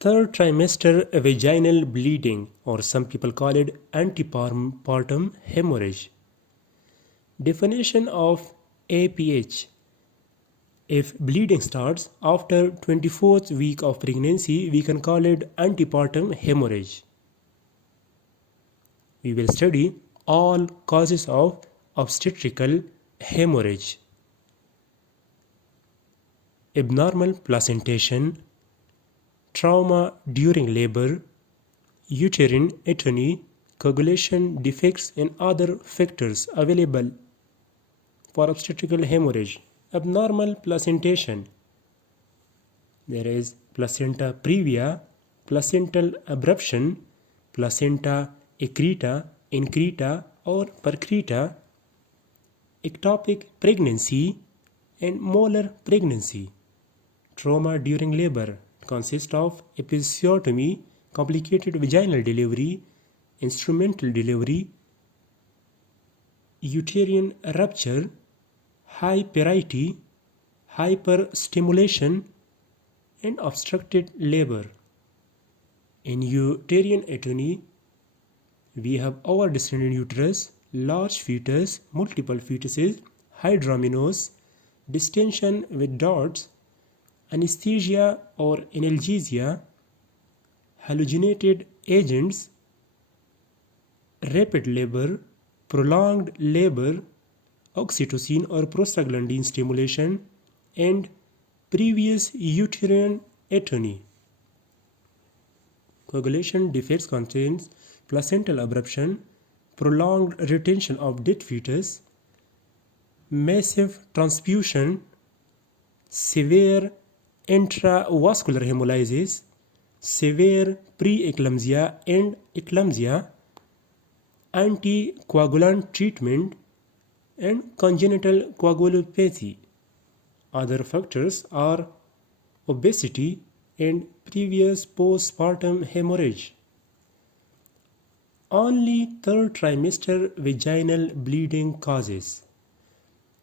Third trimester vaginal bleeding, or some people call it antepartum hemorrhage. Definition of APH. If bleeding starts after 24th week of pregnancy, we can call it antepartum hemorrhage. We will study all causes of obstetrical hemorrhage. Abnormal placentation, trauma during labor, uterine atony, coagulation defects, and other factors available for obstetrical hemorrhage. Abnormal placentation. There is placenta previa, placental abruption, placenta accreta, increta, or percreta, ectopic pregnancy, and molar pregnancy. Trauma during labor consists of episiotomy, complicated vaginal delivery, instrumental delivery, uterine rupture, hyperity, hyperstimulation, and obstructed labor. In uterine atony, we have overdistended uterus, large fetus, multiple fetuses, hydromenose, distension with dots, anesthesia or analgesia, halogenated agents, rapid labor, prolonged labor, oxytocin or prostaglandin stimulation, and previous uterine atony. Coagulation defects contains placental abruption, prolonged retention of dead fetus, massive transfusion, severe intravascular hemolysis, severe preeclampsia and eclampsia, anticoagulant treatment, and congenital coagulopathy. Other factors are obesity and previous postpartum hemorrhage. Only third trimester vaginal bleeding causes.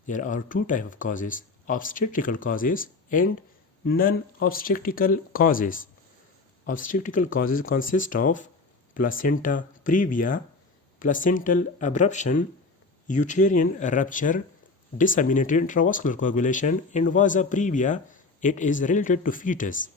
There are two types of causes: obstetrical causes and non-obstetrical causes. Obstetrical causes consist of placenta previa, placental abruption, uterine rupture, disseminated intravascular coagulation, and vasa previa. It is related to fetus.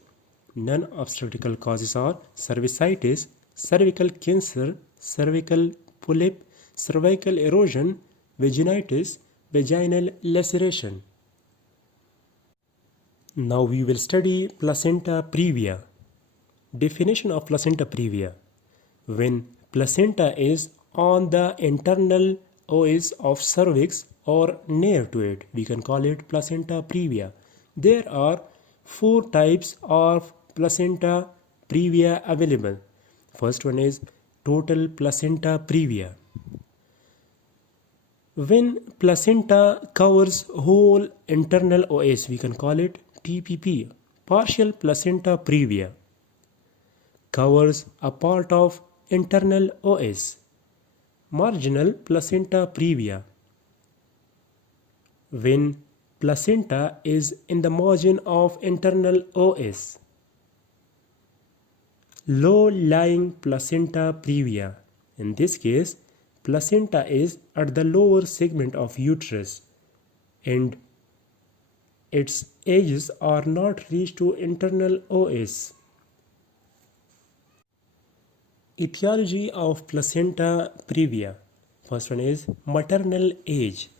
Non-obstetrical causes are cervicitis, cervical cancer, cervical polyp, cervical erosion, vaginitis, vaginal laceration. Now we will study placenta previa. Definition of placenta previa. When placenta is on the internal os of cervix or near to it, we can call it placenta previa. There are four types of placenta previa available. First one is total placenta previa. When placenta covers whole internal os, we can call it TPP. Partial placenta previa covers a part of internal os. Marginal placenta previa. When placenta is in the margin of internal os. Low-lying placenta previa. In this case, placenta is at the lower segment of uterus and its edges are not reached to internal os. Etiology of placenta previa. First one is maternal age.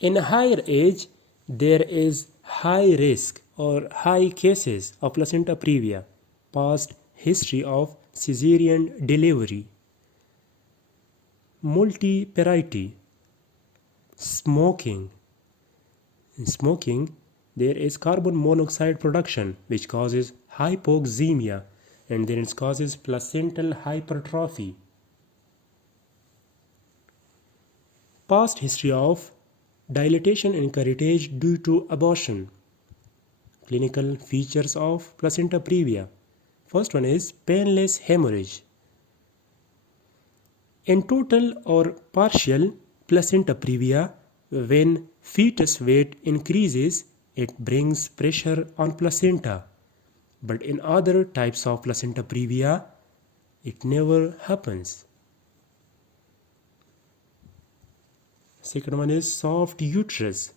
In higher age, there is high risk or high cases of placenta previa. Past history of caesarean delivery. Multiparity. Smoking. In smoking, there is carbon monoxide production which causes hypoxemia, and then it causes placental hypertrophy. Past history of dilatation and curettage due to abortion. Clinical features of placenta previa. First one is painless hemorrhage. In total or partial placenta previa, when fetus weight increases, it brings pressure on placenta. but in other types of placenta previa, it never happens. Second one is soft uterus.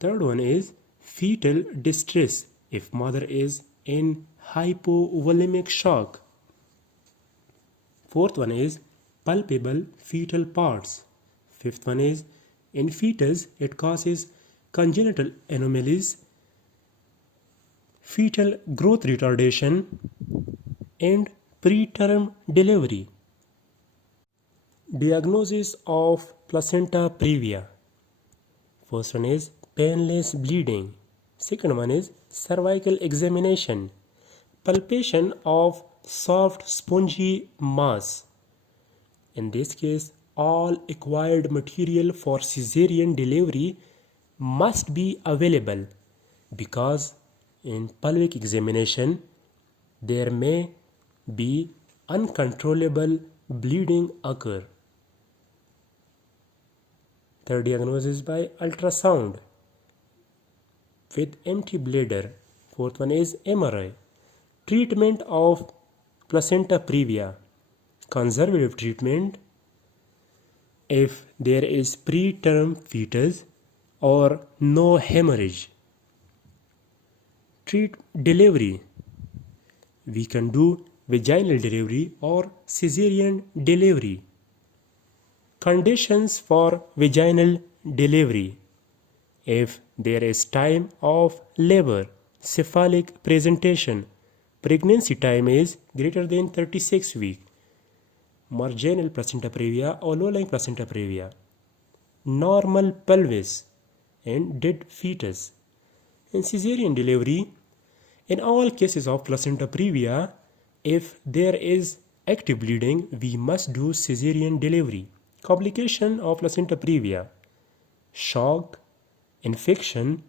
Third one is fetal distress if mother is in hypovolemic shock. Fourth one is palpable fetal parts. Fifth one is in fetus it causes congenital anomalies, fetal growth retardation, and preterm delivery. Diagnosis of placenta previa. First one is painless bleeding. Second one is cervical examination, palpation of soft spongy mass. In this case, all acquired material for cesarean delivery must be available because in pelvic examination there may be uncontrollable bleeding occur. Third diagnosis by ultrasound with empty bladder. Fourth one is MRI. Treatment of placenta previa. Conservative treatment if there is preterm fetus or no hemorrhage. Treat delivery. We can do vaginal delivery or cesarean delivery. Conditions for vaginal delivery. If there is time of labor, cephalic presentation, pregnancy time is greater than 36 weeks, marginal placenta previa or low-lying placenta previa, normal pelvis and dead fetus. In cesarean delivery, in all cases of placenta previa, if there is active bleeding, we must do cesarean delivery. Complication of placenta previa: shock, infection,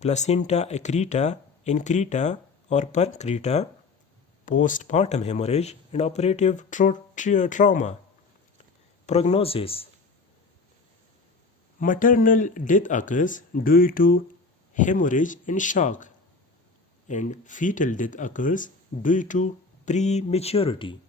placenta accreta, increta or percreta, postpartum hemorrhage, and operative trauma. Prognosis: maternal death occurs due to hemorrhage and shock, and fetal death occurs due to prematurity.